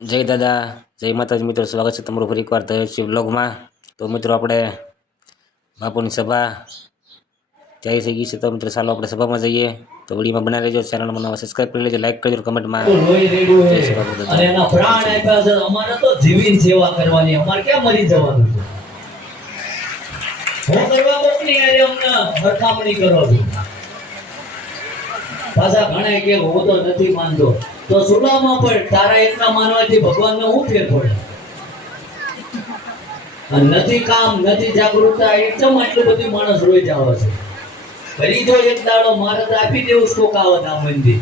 જય દાદા, જય માતાજી મિત્રો, સ્વાગત છે તમારું ફરી એકવાર તહેશી વ્લોગમાં। તો મિત્રો આપણે બાપુની સભા તૈયારી થઈ ગઈ છે, તો મિત્રો ચાલો આપણે સભામાં જઈએ। તો વિડીયોમાં બનાવી લેજો, ચેનલમાં નવા સબસ્ક્રાઇબ કરી લેજો, લાઈક કરજો, કમેન્ટમાં જય શ્રી બાપુ દાદા। અને એના પ્રાણ આપ્યા છે, અમારે તો જીવીન સેવા કરવાની, અમારે ક્યાં મરી જવાનું છે? હું કરવા કોકની યારે અમને હરખામણી કરો છો? પાછા ઘણા કે હું તો નથી માનતો, તો સુલામાં પણ તારા એકના માનવાથી ભગવાનને હું ફેર પડે? અને નથી કામ, નથી જાગૃતતા, એકદમ આટલું બધું માણસ રોઈ જાવ છે। કરી જો એક દાડો મારે તો આપી દેવું શોકાવત આ મંદિર,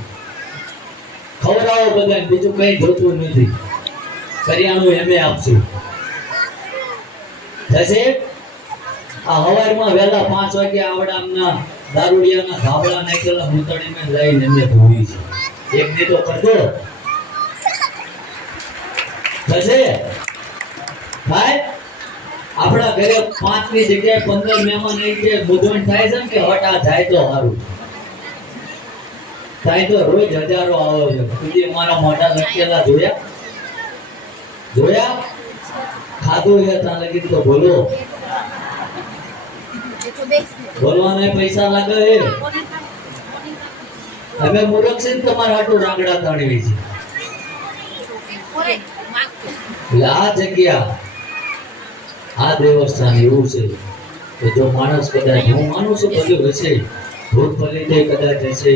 ખવડાવો બધાને, બીજું કઈ જોતું નથી, કરિયાણું એમે આપશું થશે। આ હવારમાં વહેલા 5 વાગે આવડામના દારૂડિયાના ધાબળા નાખેલા મૂતડીને લઈને એમને ધોઈ છે, એક દી તો કરજો થશે ભાઈ। આપણા ઘરે 5 ની જગ્યાએ 15 મહેમાન આવી છે, મૂંઝવણ થાય છે ને કે હટા જાય તો સારું થાય, તો રોજ હજારો આવે છે। તું મારા મોઢા લટકેલા જોયા ખાધું છે ત્યાં લગી તો બોલો, બોલવાના પૈસા લાગે છે। હવે મૂર્ખ છે તમારા હાટું રાંગડા તાણવી છે, આ જગ્યા આ દેવસ્થાન એવું છે કે જો માણસ કદાચ, હું માનું છું બધું હશે, ભૂત પલિતે કદાચ હશે,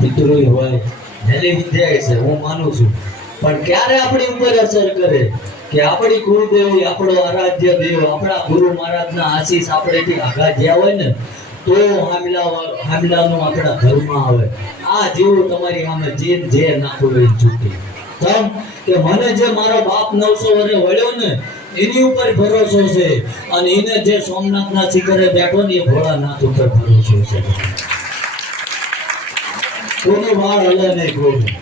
પિતૃય હોય, હેલી વિદ્યા છે, હું માનું છું, પણ ક્યારે આપણી ઉપર અસર કરે કે આપણી કુળદેવી, આપણો આરાધ્ય દેવ, આપણા ગુરુ મહારાજના આશીષ આપણેથી આઘાત જ્યાં હોય ને, તો હામલાનું આપણા ઘરમાં આવે। આ જેવું તમારી સામે જે નાખવું એ છૂટી, કેમ કે મને જે મારો બાપ 900 વર્ષે વળ્યો ને એની ઉપર ભરોસો છે, અને એને જે સોમનાથના શિખરે બેઠો ને એ ભોળાનાથ ઉપર ભરોસો છે। કોઈ વાળ હલે નહીં, કોઈ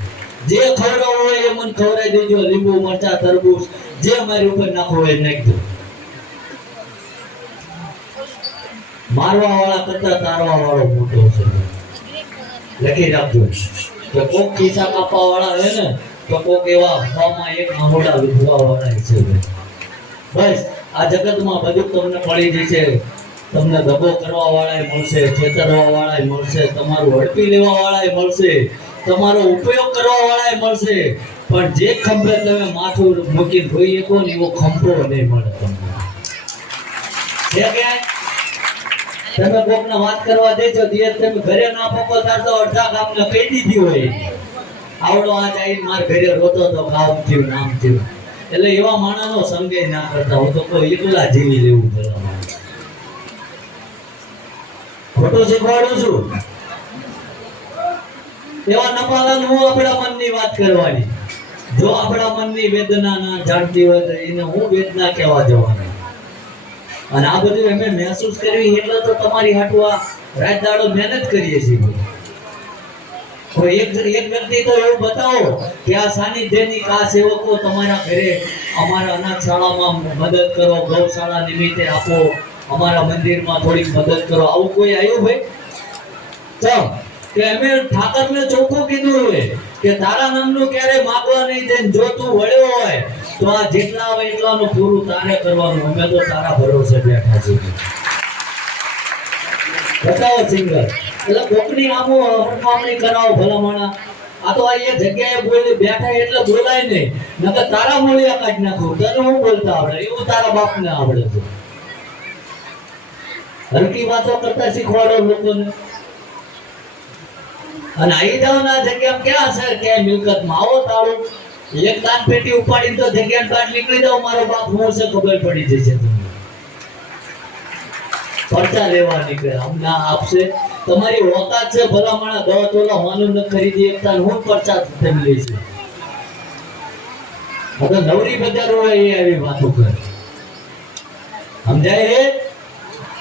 જે ખવડાવવું હોય એ મને ખવડાવી દેજો, લીંબુ મરચા તરબૂચ જે મારી ઉપર નાખવું હોય નાખજો। મારવા વાળા કરતા તારવા વાળો મોટો છે, લખી રાખજો કે કોક ખિસ્સા કાપવા વાળા હે ને તો કોક એવા ફોમાં એક આંગોડા વિધવા વાળા છે। બસ આ જગતમાં બધું તમને મળી જશે, તમને દબો કરવા વાળાય મળશે, છેતરવા વાળાય મળશે, તમારું હડપી લેવા વાળાય મળશે, તમારો ઉપયોગ કરવા વાળાય મળશે, પણ જે ખંભે તમે માથું મૂકીને રોઈ શકો ને એવો ખંભો નહીં મળે તમને। છે ક્યાંય તમે કોકને વાત કરવા દેજો, દિયર તમે ઘરે ના પકો તાર તો અડધા ગામને કહી દીધી હોય, આવડો આજ આવીને માર ઘરે રોતો તો કામ થયું નામ થયું, એટલે એવા માણસનો સંગે ના કરતા, હું તો કોઈ એકલા જીવી લેવું ભલા ખોટું શીખવાડું છું। એવા નપાલાને હું આપણા મનની વાત કરવાની, જો આપણા મનની વેદના ના જાણતી હોય તો એને હું વેદના કહેવા જવાની, અને આ બધું અમે મહેસૂસ કરવી એટલે તો તમારી હાટુ આ રાત દાડો મહેનત કરીએ છીએ। કોઈ એક વ્યક્તિ તો એવું બતાવો કે આ સાનિધ્યની કા સેવકો તમારા ઘરે અમારા અનાથ શાળામાં મદદ કરો, ગૌશાળા નિમિત્તે આપો, અમારા મંદિરમાં થોડીક મદદ કરો, આવું કોઈ આવ્યું ભાઈ? ચમ કે અમે ઠાકરને ચોખ્ખું કીધું હોય કે તારા નામનું ક્યારે માગવા નહીં દે, જો તું વળ્યો હોય તો આ જેટલા આવે એટલાનું પૂરું તારે કરવાનું, અમે તો તારા ભરોસે બેઠા છીએ। બતાવો સિંગર, એટલે કોકની આમો હરખામણી કરાવો ભલા માણા, આ તો આ એ જગ્યાએ બોલી બેઠા એટલે બોલાય નહીં, નકર તારા મોળિયા કાઢી નાખું, તને હું બોલતા આવડે એવું તારા બાપને આવડે છે। હલકી વાતો કરતા શીખવાડો લોકોને, અને આવી જાવ ના જગ્યા ક્યાં છે કે મિલકતમાં આવો તાળું એક દાન પેટી ઉપાડીને તો જગ્યા કાઢ નીકળી જાવ, મારો બાપ હું છે ખબર પડી જશે તમને, પરચા લેવા નીકળે અમને આપશે, તમારી ઓકાત છે ભલા માણા 10 તોલા માનું ન ખરીદી એકતા હું પરચા તમે લઈશું। હવે નવરી બજાર હોય એ આવી વાતો કરે, સમજાય હે?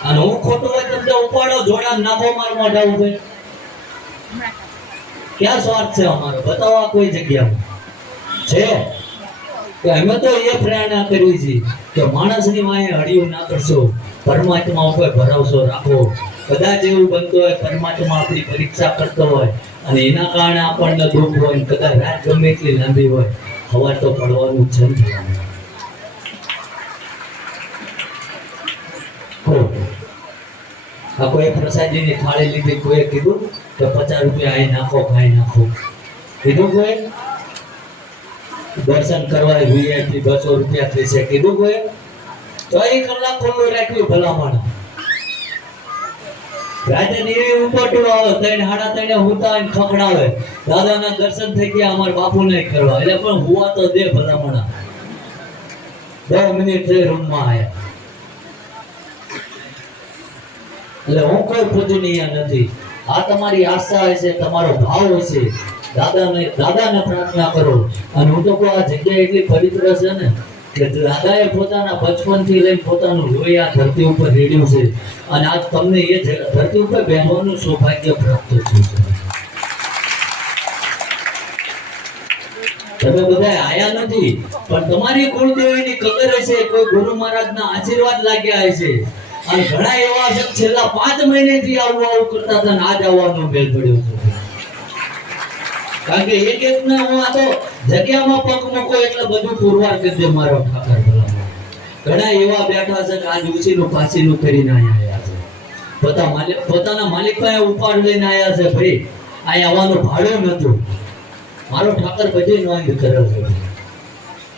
અને હું ખોટું હોય તમને ઉપાડો જોડા નાખો માર મોઢા ઉપર, ક્યાં સ્વાર્થ છે અમારો? બતાવો કોઈ જગ્યામાં છે કે અમે તો એ પ્રેરણા કરી છે કે માણસની વાંહે હળિયું ના કરશો, પરમાત્મા ઉપર ભરોસો રાખો। કદાચ એવું બનતું હોય પરમાત્મા આપણી પરીક્ષા કરતો હોય અને એના કારણે આપણને દુઃખ હોય, કદાચ રાત ગમે એટલી લાંબી હોય ખબર તો પડવાનું છે ને. આ કોઈ પ્રસાદીની થાળી લીધી, કોઈએ કીધું કે 50 રૂપિયા અહીં નાખો, ખાઈ નાખો? કીધું કોઈ? દર્શન કરવા વીઆઈપી 200 રૂપિયા થશે, કીધું કોઈ? તો એ કલાક ખુલ્લું રાખ્યું ભલામણ. રાતે નીરી ઉપરટું આવે, 3:30 હુતા અને ખખડાવે, દાદાના દર્શન થઈ ગયા, અમાર બાપુ નહીં કરવા. એટલે પણ હુવા તો દે ભલામણ. 10 મિનિટ થઈ રૂમમાં આયા. એટલે હું કોઈ પૂજનીય નથી. આ તમારી આસ્થા હશે, તમારો ભાવ હશે. દાદાને પ્રાર્થના કરો. અને હું તો કહું, આ જગ્યા એટલી પવિત્ર છે ને કે દાદાએ પોતાના બચપનથી લઈને પોતાનું લોહી આ ધરતી ઉપર રેડ્યું છે. અને આજ તમને એ ધરતી ઉપર બેસવાનું સૌભાગ્ય પ્રાપ્ત થયું છે. તમે બધા આયા નથી, પણ તમારી કુળદેવીની કદર હશે, કોઈ ગુરુ મહારાજના આશીર્વાદ લાગ્યા હશે. અને ઘણા એવા છે છેલ્લા 5 મહિનેથી આવું કરતા હતા, આજ આવવાનો મેળ પડ્યો છે. કારણ કે એક ને હું આ તો જગ્યામાં પગ મૂકો એટલે બધું પુરવાર કરી દે મારો ઠાકર ભલામણ. ઘણા એવા બેઠા છે કે આજ ઉછીનું પાછીનું કરીને આયા છે. પોતાના માલિક પાસે ઉપાડ લઈને આયા છે. ભાઈ અહીંયા આવવાનું ભાડું નતું. મારો ઠાકર બધી નોંધ કરે છે.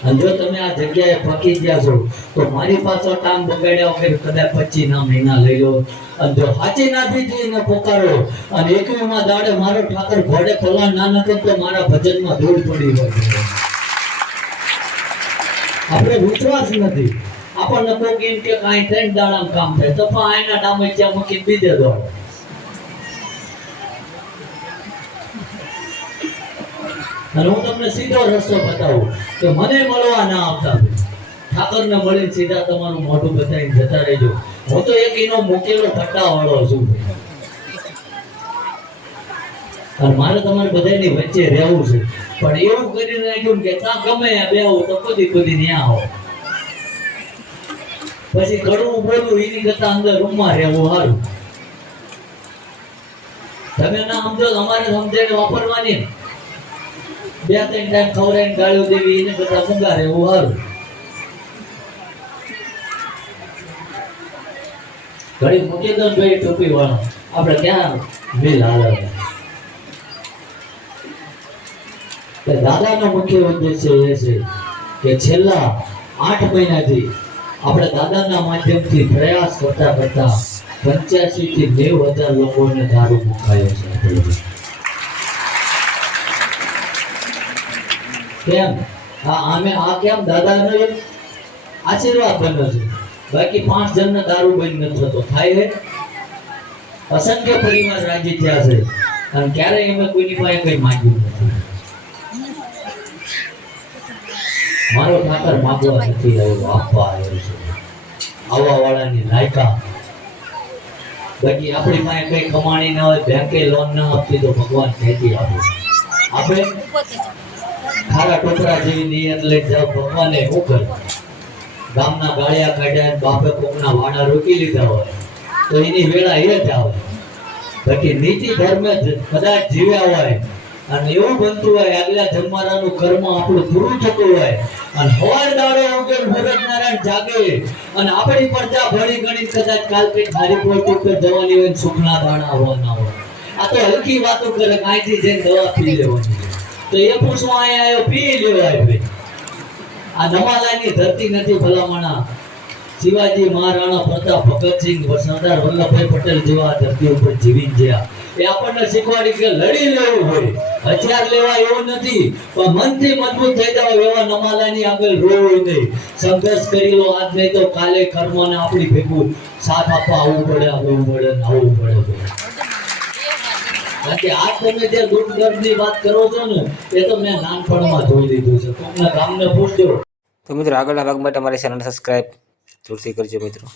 અને જો તમે આ જગ્યાએ પકી ગયા છો તો મારી પાસે ટાઈમ બગાડ્યા વગર કદાચ 25 મહિના લઈ લો. અને જો સાચી નાથી થઈને પોકારો અને 21માં દાડે મારો ઠાકર ઘોડે ફલવા ના નકે તો મારા ભજનમાં ધૂળ પડી હોય. આપણે વિશ્વાસ નથી. આપણને કોઈ એમ કે કાંઈ 3 દાડામાં કામ થાય તો પણ આયના ડામે ત્યાં મૂકીને બીજે દોડે. અને હું તમને સીધો રસ્તો બતાવું કે મને મળવા ના આવતા, ઠાકરને મળીને સીધા તમારું મોઢું બતાવીને જતા રહેજો. હું તો એક એનો મૂકેલો ફટાવાળો છું. અને મારે તમારે બધાની વચ્ચે રહેવું છે. પણ એવું કરી નાખ્યું કે ત્યાં ગમે બેહું તો કદી ન્યા આવો. પછી કડવું બોલવું એની કરતા અંદર રૂમમાં રહેવું સારું. તમે ના સમજો અમારે સમજાઈને વાપરવાની. 2-3 ટાઈમ ખવડાવીને ગાળ્યો દેવી એને બધા મૂંગા રહેવું સારું. ઘડી મૂકી દો ભાઈ ટોપી વાળો, આપણે ક્યાં મિલ હાલે. દાદાનો મુખ્ય ઉદ્દેશ્ય એ છે કે છેલ્લા 8 મહિનાથી આપણે દાદાના માધ્યમથી પ્રયાસ કરતા 85 થી 90,000 લોકોને દારૂ મુકાયો છે. કેમ? આ કેમ દાદાનો એક આશીર્વાદ બન્યો છે. બાકી 5 જણને દારૂ બંધ નથી થતો. થાય છે અસંખ્ય પરિવાર રાજી થયા છે. અને ક્યારેય એમ કોઈની પાસે કઈ માંગ્યું નથી. મારો ઠાકર માંગવા નથી આવ્યો, આપવા આવ્યો છે. આવવા વાળાની લાયકા. બાકી આપણી પાસે કઈ કમાણી ના હોય, બેંકે લોન ના આપતી તો ભગવાન ક્યાંથી આપે? આપણે ખારા ટોકરા જેવી નિયત લઈ જાવ, ભગવાને શું કરે? ગામના ગાળિયા કાઢ્યા, બાપે કોકના વાડા રોકી લીધા હોય તો એની વેળા એ જ આવે. બાકી નીતિ ધર્મ કદાચ જીવ્યા હોય અને એવું બનતું હોય આગલા જન્મારાનું કર્મ આપણું પૂરું થતું હોય અને હવાર દાડે વગર ભરત નારાયણ જાગે અને આપણી પરજા ભણી ગણી કદાચ કાલ કઈ સારી પોઈન્ટ ઉપર જવાની હોય, સુખના દાણા હોવાના હોય. આ તો હલકી વાતો કરે, કાંઈથી જઈને દવા પી લેવાની. તો એ પૂછવા આવ્યો, પી લેવાય ભાઈ. આ નમાલાની ધરતી નથી ભલામણા. શિવાજી મહારાણા પ્રતાપ, ભગતસિંહ, સરદાર વલ્લભભાઈ પટેલ જેવા ધરતી ઉપર જીવીને ગયા. એ આપણને શીખવાડી કે લડી લેવું હોય, હથિયાર લેવા એવું નથી, પણ મનથી મજબૂત થઈ જાવ એવા નમાલાની આગળ રોવું નહીં. સંઘર્ષ કરી લો આજ નહીં તો કાલે કર્મને આપણી ભેગું સાથ આપવા આવવું પડે, આવવું પડે, આવવું પડે. બાકી આજ તમે જે દુઃખ દર્દની વાત કરો છો ને એ તો મેં નાનપણમાં જોઈ લીધું છે. તમને ગામને પૂછજો. તો મિત્રો આગળના ભાગ માટે અમારી ચેનલ સબસ્ક્રાઈબ જરૂરથી કરજો મિત્રો.